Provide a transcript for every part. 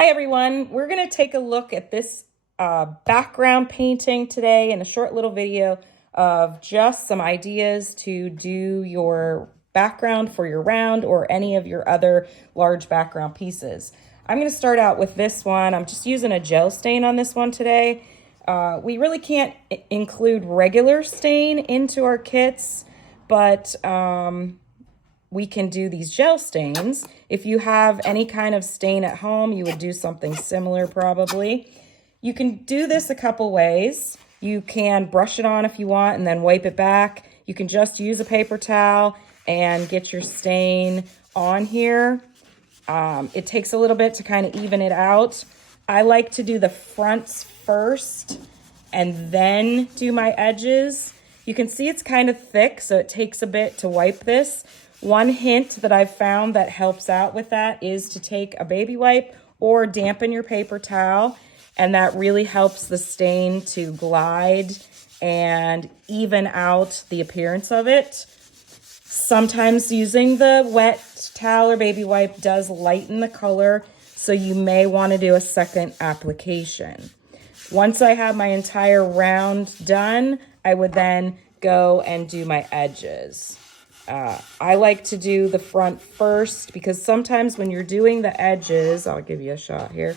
Hi everyone, we're going to take a look at this background painting today in a short little video of just some ideas to do your background for your round or any of your other large background pieces. I'm going to start out with this one. I'm just using a gel stain on this one today. We really can't include regular stain into our kits, but we can do these gel stains. If you have any kind of stain at home, you would do something similar probably. You can do this a couple ways. You can brush it on if you want and then wipe it back. You can just use a paper towel and get your stain on here. It takes a little bit to kind of even it out. I like to do the fronts first and then do my edges. You can see it's kind of thick, so it takes a bit to wipe this. One hint that I've found that helps out with that is to take a baby wipe or dampen your paper towel, and that really helps the stain to glide and even out the appearance of it. Sometimes using the wet towel or baby wipe does lighten the color, so you may want to do a second application. Once I have my entire round done, I would then go and do my edges. I like to do the front first because sometimes when you're doing the edges, I'll give you a shot here.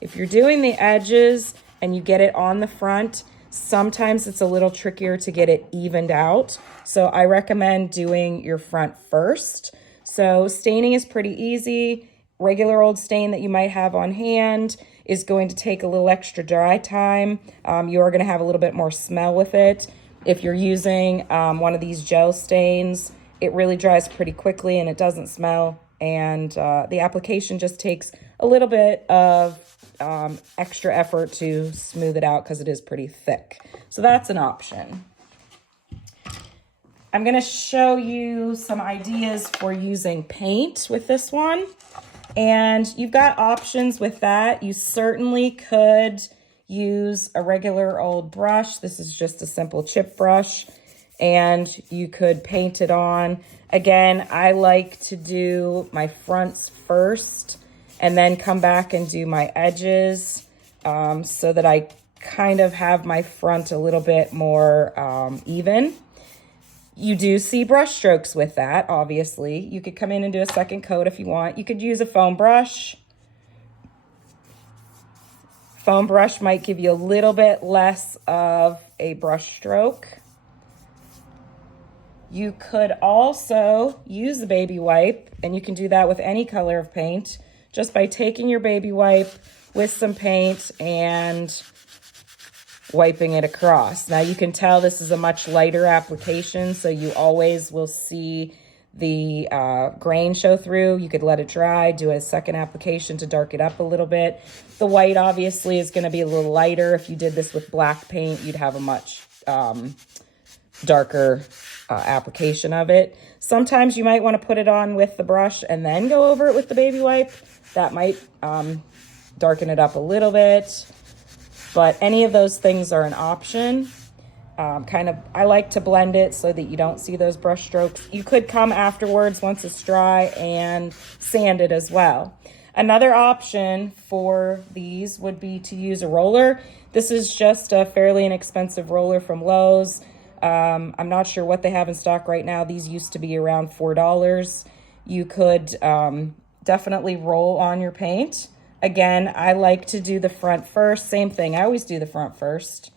If you're doing the edges and you get it on the front, sometimes it's a little trickier to get it evened out. So I recommend doing your front first. So staining is pretty easy. Regular old stain that you might have on hand is going to take a little extra dry time. You are going to have a little bit more smell with it. If you're using one of these gel stains, it really dries pretty quickly and it doesn't smell, and the application just takes a little bit of extra effort to smooth it out because it is pretty thick. So that's an option. I'm going to show you some ideas for using paint with this one, and you've got options with that. You certainly could use a regular old brush. This is just a simple chip brush, and you could paint it on. Again, I like to do my fronts first and then come back and do my edges so that I kind of have my front a little bit more even. You do see brush strokes with that, obviously. You could come in and do a second coat if you want. You could use a foam brush. Foam brush might give you a little bit less of a brush stroke. You could also use the baby wipe, and you can do that with any color of paint, just by taking your baby wipe with some paint and wiping it across. Now you can tell this is a much lighter application, so you always will see the grain show through. You could let it dry, do a second application to dark it up a little bit. The white obviously is going to be a little lighter. If you did this with black paint, you'd have a much darker application of it. Sometimes you might want to put it on with the brush and then go over it with the baby wipe. That might darken it up a little bit, but any of those things are an option. I like to blend it so that you don't see those brush strokes. You could come afterwards once it's dry and sand it as well. Another option for these would be to use a roller. This is just a fairly inexpensive roller from Lowe's. I'm not sure what they have in stock right now. These used to be around $4. You could definitely roll on your paint. Again, I like to do the front first. Same thing, I always do the front first.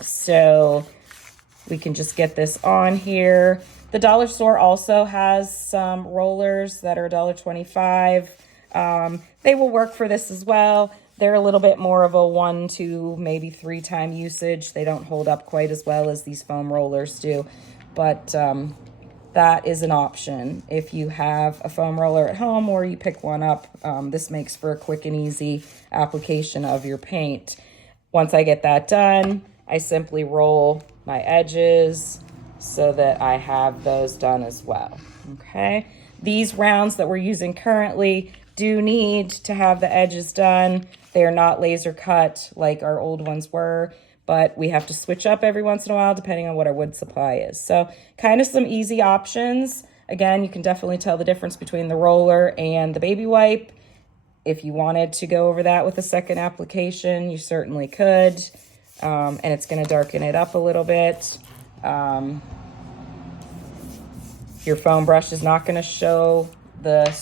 So we can just get this on here. The dollar store also has some rollers that are $1.25. They will work for this as well. They're a little bit more of a 1 to maybe 3 time usage. They don't hold up quite as well as these foam rollers do, but that is an option. If you have a foam roller at home or you pick one up, this makes for a quick and easy application of your paint. Once I get that done, I simply roll my edges so that I have those done as well, okay? These rounds that we're using currently do need to have the edges done. They are not laser cut like our old ones were, but we have to switch up every once in a while depending on what our wood supply is. So kind of some easy options. Again, you can definitely tell the difference between the roller and the baby wipe. If you wanted to go over that with a second application, you certainly could. And it's going to darken it up a little bit. Your foam brush is not going to show the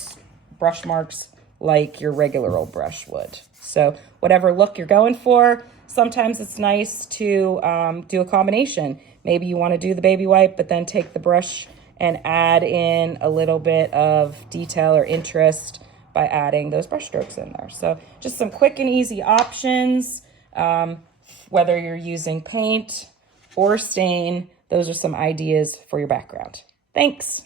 brush marks like your regular old brush would. So whatever look you're going for, sometimes it's nice to do a combination. Maybe you want to do the baby wipe, but then take the brush and add in a little bit of detail or interest by adding those brush strokes in there. So just some quick and easy options. Whether you're using paint or stain, those are some ideas for your background. Thanks.